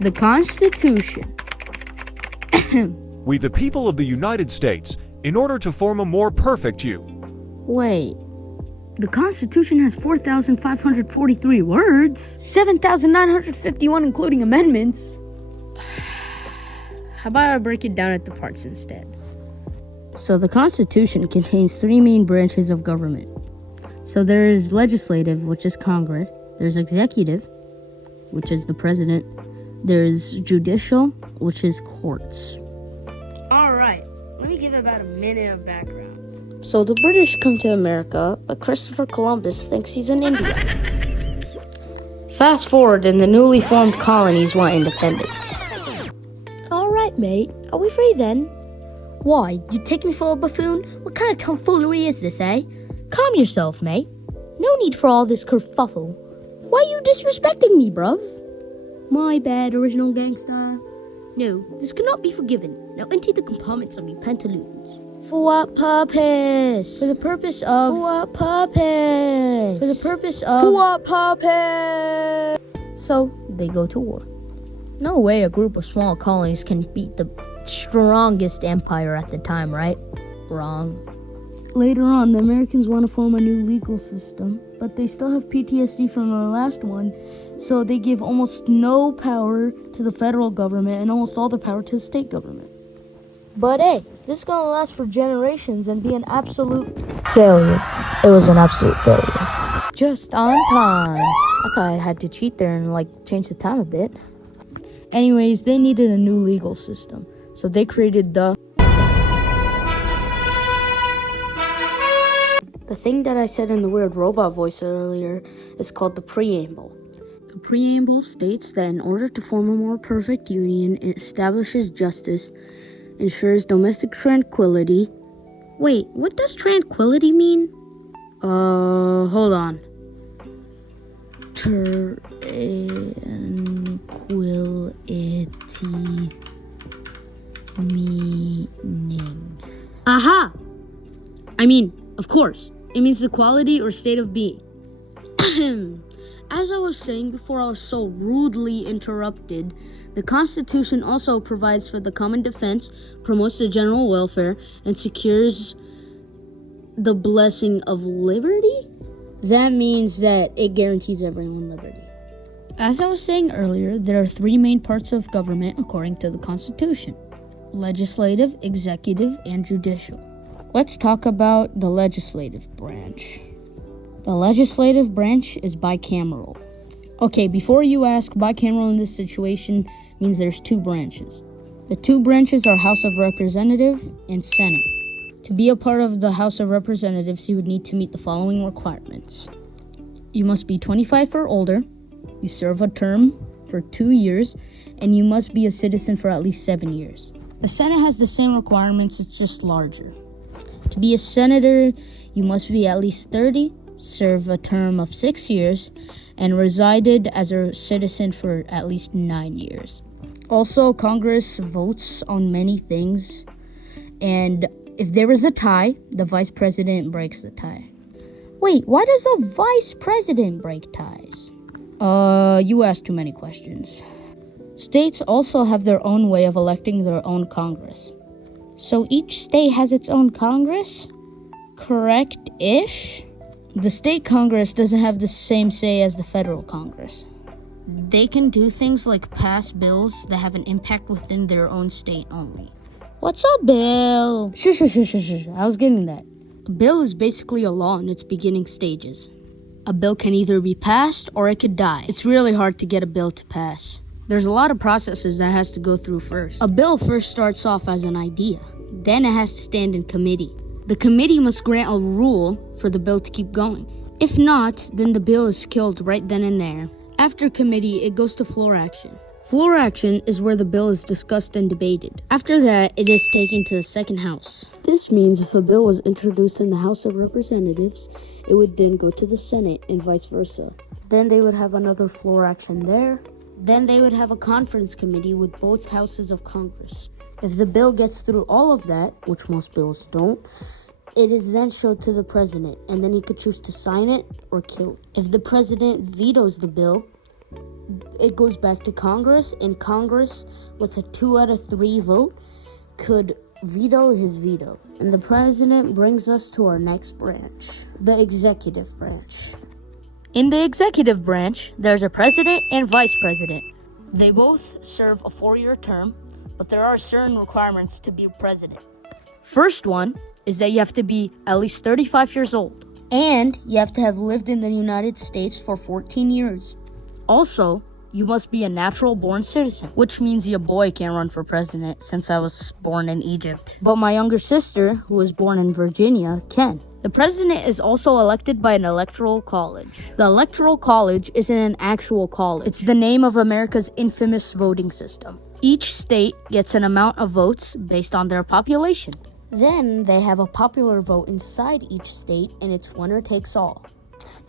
The Constitution. We, the people of the United States, in order to form a more perfect you. Wait. The Constitution has 4,543 words. 7,951 including amendments. How about I break it down at the parts instead? So the Constitution contains three main branches of government. So there's legislative, which is Congress. There's executive, which is the president. There's judicial, which is courts. All right, let me give about a minute of background. So the British come to America, but Christopher Columbus thinks he's in India. Fast forward, and the newly formed colonies want independence. All right, mate, are we free then? Why, you take me for a buffoon? What kind of tomfoolery is this, eh? Calm yourself, mate. No need for all this kerfuffle. Why are you disrespecting me, bruv? My bad, original gangster. No, this cannot be forgiven. Now empty the compartments of your pantaloons. For what purpose? For the purpose of... For what purpose? For the purpose of... For what purpose? So, they go to war. No way a group of small colonies can beat the strongest empire at the time, right? Wrong. Later on, the Americans want to form a new legal system, but they still have PTSD from their last one, so they give almost no power to the federal government and almost all the power to the state government. But hey, this is going to last for generations and be an absolute failure. It was an absolute failure. Just on time. I thought I had to cheat there and change the time a bit. Anyways, they needed a new legal system, so they created the thing that I said in the weird robot voice earlier is called the preamble. The preamble states that in order to form a more perfect union, it establishes justice, ensures domestic tranquility. Wait, what does tranquility mean? Hold on. Tranquility meaning. Aha! Of course. It means the quality or state of being. As I was saying before I was so rudely interrupted, the Constitution also provides for the common defense, promotes the general welfare, and secures the blessing of liberty? That means that it guarantees everyone liberty. As I was saying earlier, there are three main parts of government according to the Constitution: legislative, executive, and judicial. Let's talk about the legislative branch. The legislative branch is bicameral. Okay, before you ask, bicameral in this situation means there's two branches. The two branches are House of Representatives and Senate. To be a part of the House of Representatives, you would need to meet the following requirements. You must be 25 or older, you serve a term for 2 years, and you must be a citizen for at least 7 years. The Senate has the same requirements, it's just larger. To be a senator, you must be at least 30, serve a term of 6 years, and resided as a citizen for at least 9 years. Also, Congress votes on many things, and if there is a tie, the vice president breaks the tie. Wait, why does a vice president break ties? You asked too many questions. States also have their own way of electing their own Congress. So each state has its own Congress? Correct-ish? The state Congress doesn't have the same say as the federal Congress. They can do things like pass bills that have an impact within their own state only. What's a bill? Shush. I was getting that. A bill is basically a law in its beginning stages. A bill can either be passed or it could die. It's really hard to get a bill to pass. There's a lot of processes that has to go through first. A bill first starts off as an idea. Then it has to stand in committee. The committee must grant a rule for the bill to keep going. If not, then the bill is killed right then and there. After committee, it goes to floor action. Floor action is where the bill is discussed and debated. After that, it is taken to the second house. This means if a bill was introduced in the House of Representatives, it would then go to the Senate and vice versa. Then they would have another floor action there. Then they would have a conference committee with both houses of Congress. If the bill gets through all of that, which most bills don't, it is then showed to the president, and then he could choose to sign it or kill it. If the president vetoes the bill, it goes back to Congress, and Congress, with a 2 out of 3 vote, could veto his veto. And the president brings us to our next branch, the executive branch. In the executive branch, there's a president and vice president. They both serve a 4-year term, but there are certain requirements to be president. First one is that you have to be at least 35 years old, and you have to have lived in the United States for 14 years. Also, you must be a natural-born citizen, which means your boy can't run for president since I was born in Egypt. But my younger sister, who was born in Virginia, can. The president is also elected by an electoral college. The electoral college isn't an actual college. It's the name of America's infamous voting system. Each state gets an amount of votes based on their population. Then they have a popular vote inside each state, and it's winner takes all.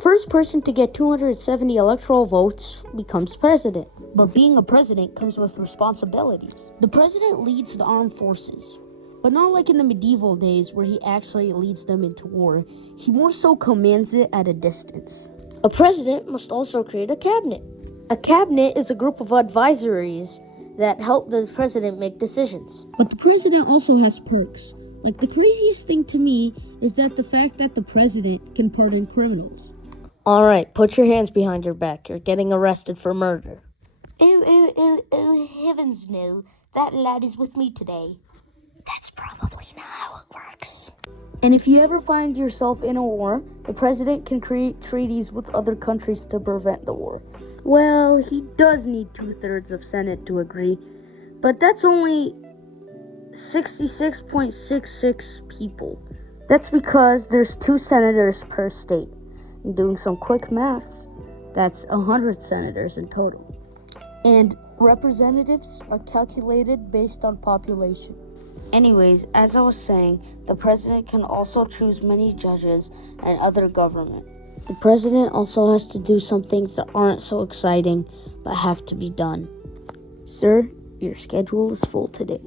First person to get 270 electoral votes becomes president. But being a president comes with responsibilities. The president leads the armed forces, but not like in the medieval days where he actually leads them into war. He more so commands it at a distance. A president must also create a cabinet. A cabinet is a group of advisories that help the president make decisions. But the president also has perks. Like, the craziest thing to me is that the fact that the president can pardon criminals. All right, put your hands behind your back. You're getting arrested for murder. Oh, heavens no. That lad is with me today. That's probably not how it works. And if you ever find yourself in a war, the president can create treaties with other countries to prevent the war. Well, he does need 2/3 of Senate to agree, but that's only 66.66 people. That's because there's 2 senators per state. And doing some quick maths, that's 100 senators in total. And representatives are calculated based on population. Anyways, as I was saying, the president can also choose many judges and other government. The president also has to do some things that aren't so exciting, but have to be done. Sir, your schedule is full today.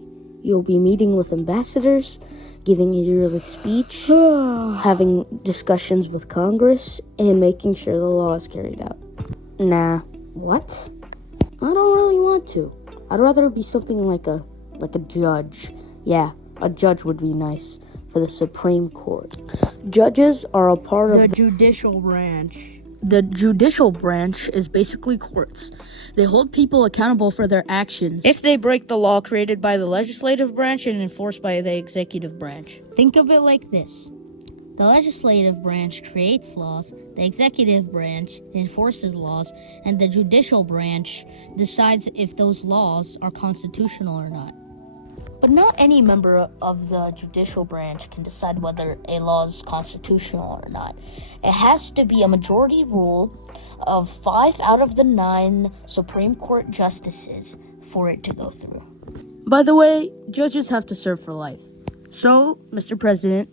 You'll be meeting with ambassadors, giving a yearly speech, having discussions with Congress, and making sure the law is carried out. Nah, what? I don't really want to. I'd rather be something like a judge. Yeah, a judge would be nice for the Supreme Court. Judges are a part of the judicial branch. The judicial branch is basically courts. They hold people accountable for their actions if they break the law created by the legislative branch and enforced by the executive branch. Think of it like this. The legislative branch creates laws, the executive branch enforces laws, and the judicial branch decides if those laws are constitutional or not. But not any member of the judicial branch can decide whether a law is constitutional or not. It has to be a majority rule of 5 out of the 9 Supreme Court justices for it to go through. By the way, judges have to serve for life. So, Mr. President,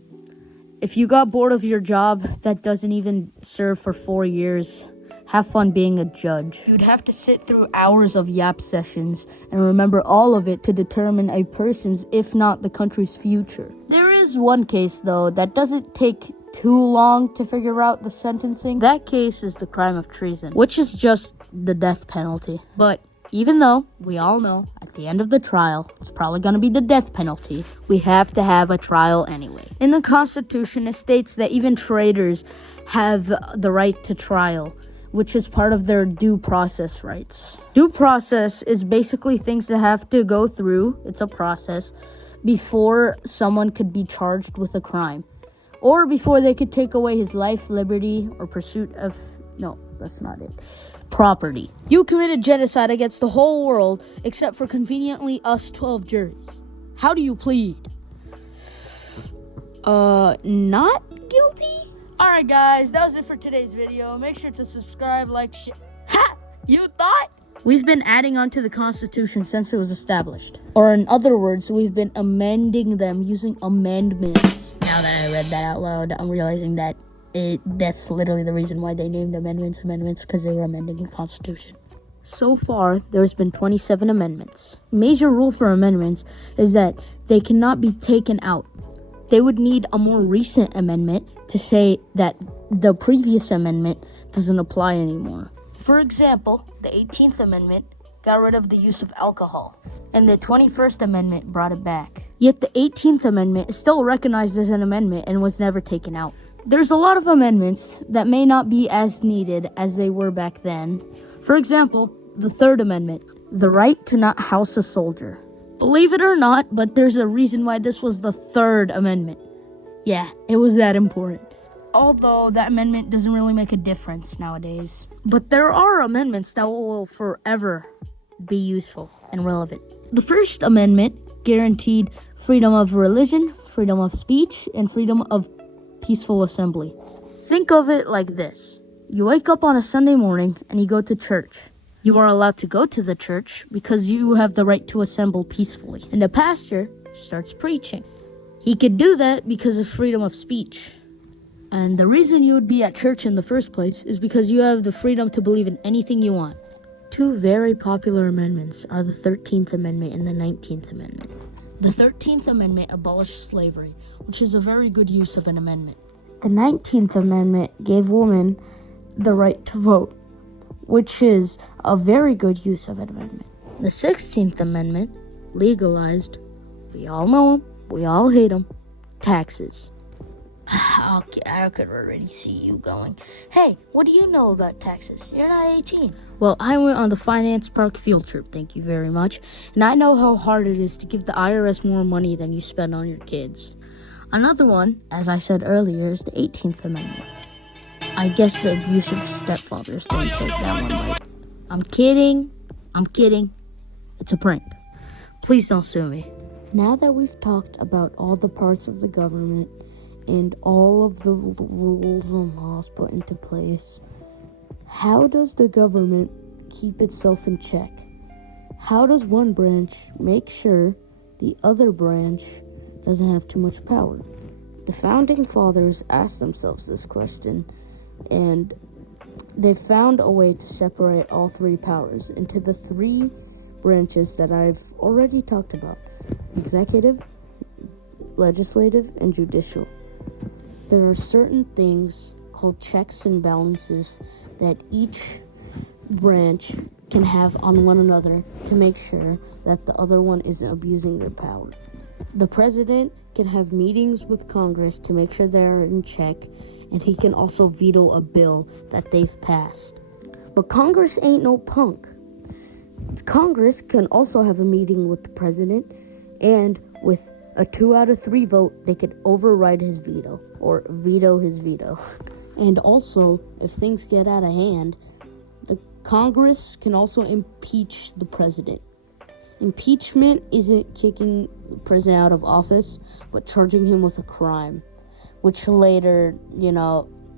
if you got bored of your job that doesn't even serve for 4 years, have fun being a judge. You'd have to sit through hours of yap sessions and remember all of it to determine a person's, if not the country's, future. There is one case, though, that doesn't take too long to figure out the sentencing. That case is the crime of treason, which is just the death penalty. But even though we all know at the end of the trial it's probably going to be the death penalty, we have to have a trial anyway. In the Constitution, it states that even traitors have the right to trial, which is part of their due process rights. Due process is basically things that have to go through, it's a process, before someone could be charged with a crime. Or before they could take away his life, liberty, or pursuit of, no, that's not it, property. You committed genocide against the whole world, except for conveniently us 12 juries. How do you plead? Not guilty? Alright guys, that was it for today's video. Make sure to subscribe, like, Ha! You thought? We've been adding on to the Constitution since it was established. Or in other words, we've been amending them using amendments. Now that I read that out loud, I'm realizing that that's literally the reason why they named amendments, because they were amending the Constitution. So far, there's been 27 amendments. Major rule for amendments is that they cannot be taken out. They would need a more recent amendment to say that the previous amendment doesn't apply anymore. For example, the 18th Amendment got rid of the use of alcohol, and the 21st Amendment brought it back. Yet the 18th Amendment is still recognized as an amendment and was never taken out. There's a lot of amendments that may not be as needed as they were back then. For example, the 3rd Amendment, the right to not house a soldier. Believe it or not, but there's a reason why this was the 3rd Amendment. Yeah, it was that important. Although that amendment doesn't really make a difference nowadays. But there are amendments that will forever be useful and relevant. The First Amendment guaranteed freedom of religion, freedom of speech, and freedom of peaceful assembly. Think of it like this. You wake up on a Sunday morning and you go to church. You are allowed to go to the church because you have the right to assemble peacefully. And the pastor starts preaching. He could do that because of freedom of speech. And the reason you would be at church in the first place is because you have the freedom to believe in anything you want. Two very popular amendments are the 13th Amendment and the 19th Amendment. The 13th Amendment abolished slavery, which is a very good use of an amendment. The 19th Amendment gave women the right to vote, which is a very good use of an amendment. The 16th Amendment legalized, we all know them, we all hate them, taxes. Okay, I could already see you going, hey, what do you know about taxes? You're not 18. Well, I went on the finance park field trip, thank you very much. And I know how hard it is to give the IRS more money than you spend on your kids. Another one, as I said earlier, is the 18th Amendment. I guess the abusive stepfathers didn't take that one right. I'm kidding. It's a prank. Please don't sue me. Now that we've talked about all the parts of the government, and all of the rules and laws put into place, how does the government keep itself in check? How does one branch make sure the other branch doesn't have too much power? The founding fathers asked themselves this question, and they found a way to separate all three powers into the three branches that I've already talked about: executive, legislative, and judicial. There are certain things called checks and balances that each branch can have on one another to make sure that the other one isn't abusing their power. The president can have meetings with Congress to make sure they're in check, and he can also veto a bill that they've passed. But Congress ain't no punk. Congress can also have a meeting with the president, and with a 2 out of 3 vote, they could override his veto, or veto his veto. And also, if things get out of hand, the Congress can also impeach the president. Impeachment isn't kicking the president out of office, but charging him with a crime, which later,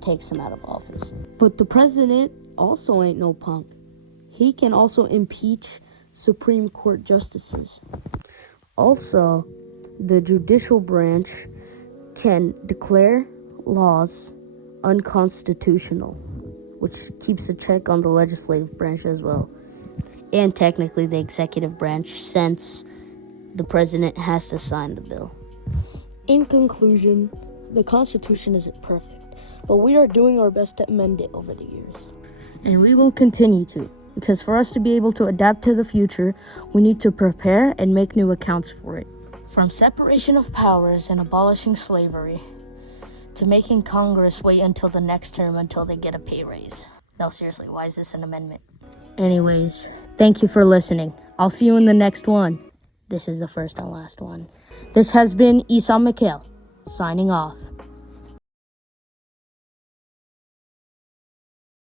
takes him out of office. But the president also ain't no punk. He can also impeach Supreme Court justices. Also, the judicial branch can declare laws unconstitutional, which keeps a check on the legislative branch as well. And technically the executive branch, since the president has to sign the bill. In conclusion, the Constitution isn't perfect, but we are doing our best to amend it over the years. And we will continue to, because for us to be able to adapt to the future, we need to prepare and make new accounts for it. From separation of powers and abolishing slavery, to making Congress wait until the next term until they get a pay raise. No, seriously, why is this an amendment? Anyways, thank you for listening. I'll see you in the next one. This is the first and last one. This has been Isam Mikhail, signing off.